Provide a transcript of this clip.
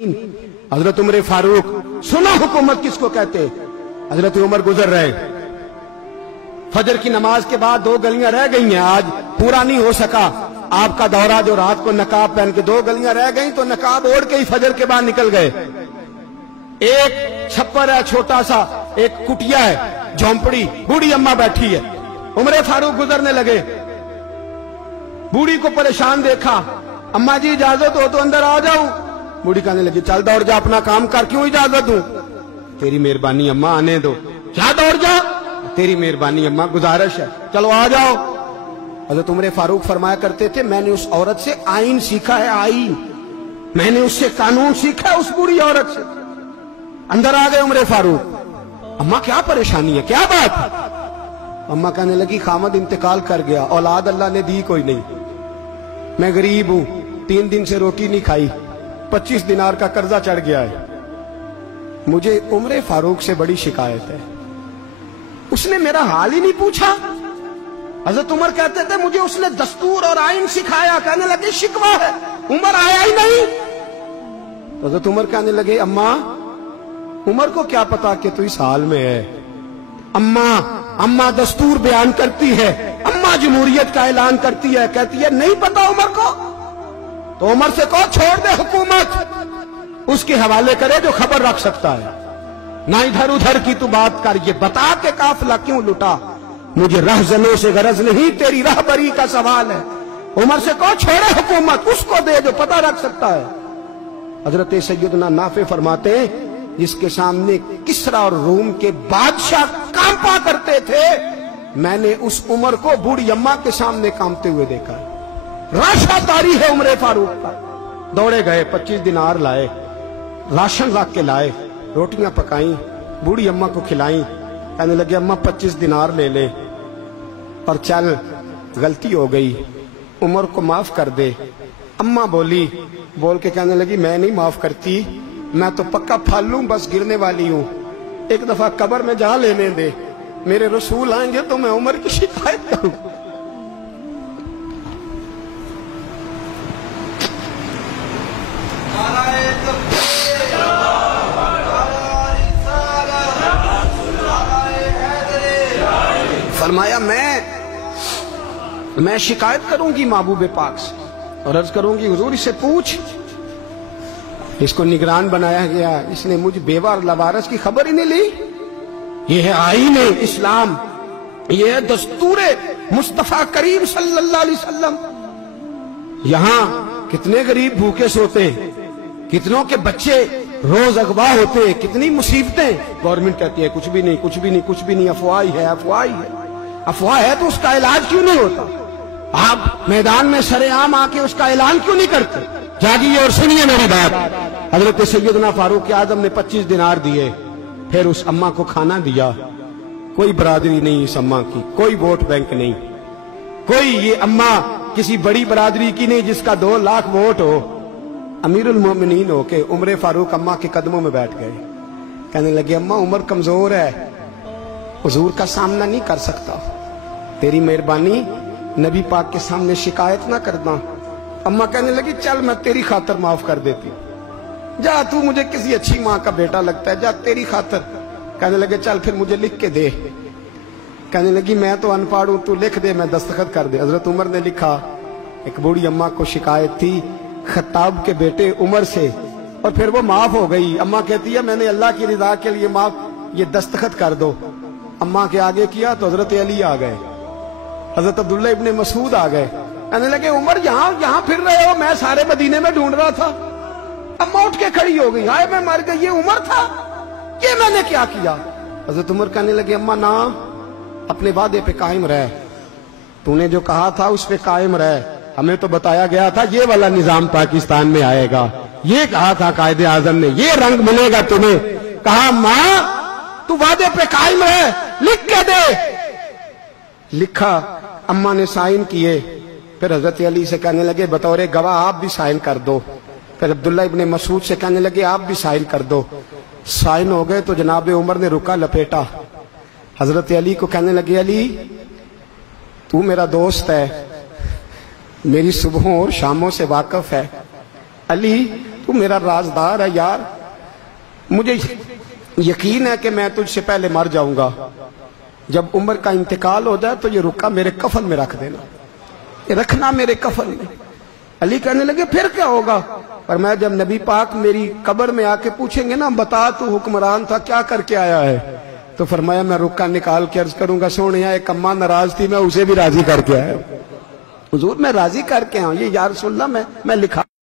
हजरत उमर फारूक, सुना हुकूमत किसको कहते। हजरत उमर गुजर रहे, फजर की नमाज के बाद 2 गलियां रह गई हैं, आज पूरा नहीं हो सका आपका दौरा, जो रात को नकाब पहन के 2 गलियां रह गई तो नकाब ओढ़ के ही फजर के बाद निकल गए। एक छप्पर है छोटा सा, एक कुटिया है, झोंपड़ी, बूढ़ी अम्मा बैठी है। उमर फारूक गुजरने लगे, बूढ़ी को परेशान देखा, अम्मा जी इजाजत हो तो अंदर आ जाऊं। बूढ़ी कहने लगी चल दौड़ जा, अपना काम कर, क्यों इजाजत दूं। तेरी मेहरबानी अम्मा, आने दो। क्या दौड़ जा, तेरी मेहरबानी अम्मा, गुजारिश है, चलो आ जाओ। हज़रत उमर फारूक फरमाया करते थे, मैंने उस औरत से आईन सीखा है, आईन, मैंने उससे कानून सीखा है, उस बूढ़ी औरत से। अंदर आ गए उमर फारूक, अम्मा क्या परेशानी है, क्या बात है। अम्मा कहने लगी खामद इंतकाल कर गया, औलाद अल्लाह ने दी कोई नहीं, मैं गरीब हूं, 3 दिन से रोटी नहीं खाई, 25 दिनार का कर्जा चढ़ गया है, मुझे उमर फारूक से बड़ी शिकायत है। उसने मेरा हाल ही नहीं पूछा। हजरत उमर कहते थे मुझे उसने दस्तूर और आइन सिखाया। कहने लगे शिकवा है, उमर आया ही नहीं। हजरत उमर कहने लगे अम्मा, उमर को क्या पता कि तू इस हाल में है। अम्मा दस्तूर बयान करती है, अम्मा जमहूरियत का ऐलान करती है, कहती है नहीं पता उमर को, तो उमर से कहो छोड़ दे हुकूमत, उसके हवाले करे जो खबर रख सकता है, ना इधर उधर की तू बात कर, ये बता के काफिला क्यों लुटा, मुझे रहजनों से गरज नहीं, तेरी रहबरी का सवाल है। उमर से कहो छोड़े हुकूमत, उसको दे जो पता रख सकता है। हजरत सैयदना नाफे फरमाते हैं, जिसके सामने किसरा और रूम के बादशाह कांपा करते थे, मैंने उस उमर को बूढ़ी अम्मा के सामने कांपते हुए देखा। राशा तारी है उमर फारूक का। दौड़े गए, 25 दिनार लाए, राशन रख के लाए, रोटियां पकाई, बूढ़ी अम्मा को खिलाई। कहने लगे अम्मा 25 दिनार ले ले और चल, गलती हो गई, उमर को माफ कर दे। अम्मा बोल के कहने लगी मैं नहीं माफ करती, मैं तो पक्का फालू, बस गिरने वाली हूं, एक दफा कब्र में जा लेने दे, मेरे रसूल आएंगे तो मैं उमर की शिकायत करूं। फरमाया मैं शिकायत करूंगी महबूब पाक से और अर्ज करूंगी हुजूर इससे पूछ। इसको निगरान बनाया गया, इसने मुझ बेवा और लवारस की खबर ही नहीं ली। ये है आईन इस्लाम, ये है दस्तूर मुस्तफा करीम सल्लल्लाहु अलैहि वसल्लम। यहां कितने गरीब भूखे सोते हैं, कितनों के बच्चे रोज अगवा होते हैं, कितनी मुसीबतें। गवर्नमेंट कहती है कुछ भी नहीं, कुछ भी नहीं, कुछ भी नहीं, अफवाह ही है, अफवाह ही है। अफवाह है तो उसका इलाज क्यों नहीं होता। आप मैदान में सरेआम आके उसका ऐलान क्यों नहीं करते। जागिए और सुनिए मेरी बात। हजरत सैयदना फारूक आजम ने 25 दिनार दिए, फिर उस अम्मा को खाना दिया। कोई बरादरी नहीं इस अम्मा की, कोई वोट बैंक नहीं, कोई ये अम्मा किसी बड़ी बरादरी की नहीं जिसका 2 लाख वोट हो। अमीरुल मोमिनीन हो के उमर फारूक अम्मा के कदमों में बैठ गए। कहने लगे अम्मा उमर कमजोर है, हुजूर का सामना नहीं कर सकता, तेरी मेहरबानी नबी पाक के सामने शिकायत ना करना। अम्मा कहने लगी चल मैं तेरी खातर माफ कर देती, जा तू मुझे किसी अच्छी माँ का बेटा लगता है, जा तेरी खातर। कहने लगे चल फिर मुझे लिख के दे। कहने लगी मैं तो अनपढ़ हूं, तू लिख दे, मैं दस्तखत कर दे। हजरत उमर ने लिखा। एक बूढ़ी अम्मा को शिकायत थी खत्ताब के बेटे उमर से, और फिर वो माफ हो गई। अम्मा कहती है मैंने अल्लाह की रिजा के लिए माफ, ये दस्तखत कर दो। अम्मा के आगे किया तो हजरत अली आ गए, हजरत अब्दुल्ला इब्ने मसूद आ गए। कहने लगे उमर यहाँ फिर रहे हो, मैं सारे मदीने में ढूंढ रहा था। अम्मा उठ के खड़ी हो गई, हाय मैं मर गई, ये उमर था, ये मैंने क्या किया। हजरत उमर कहने लगे अम्मा ना, अपने वादे पे कायम रह, तूने जो कहा था उस पे कायम रह, हमें तो बताया गया था ये वाला निजाम पाकिस्तान में आएगा, ये कहा था कायदे आजम ने, ये रंग मिलेगा तुम्हें। कहा मां तू वादे पे कायम रह, लिख के दे। लिखा, अम्मा ने साइन किए। फिर हजरत अली से कहने लगे बतौर गवाह आप भी साइन कर दो। फिर अब्दुल्ला इब्ने मसूद से कहने लगे आप भी साइन कर दो। साइन हो गए तो जनाब उमर ने रुका लपेटा। हजरत अली को कहने लगे अली तू मेरा दोस्त है, मेरी सुबहों और शामों से वाकिफ है, अली تو میرا رازدار ہے یار، مجھے یقین ہے کہ میں تجھ سے پہلے مر جاؤں گا، جب عمر کا انتقال ہو جائے تو یہ رکا میرے کفن میں رکھ دینا، یہ رکھنا میرے کفن میں۔ علی کہنے لگے پھر کیا ہوگا؟ اور میں جب نبی پاک میری قبر میں آ کے پوچھیں گے نا بتا تو حکمران تھا کیا کر کے آیا ہے، تو فرمایا میں رکا نکال کے عرض کروں گا سونے ایک اماں ناراض تھی میں اسے بھی راضی کر کے آیا، حضور میں راضی کر کے آؤں، یہ یا رسول اللہ میں لکھا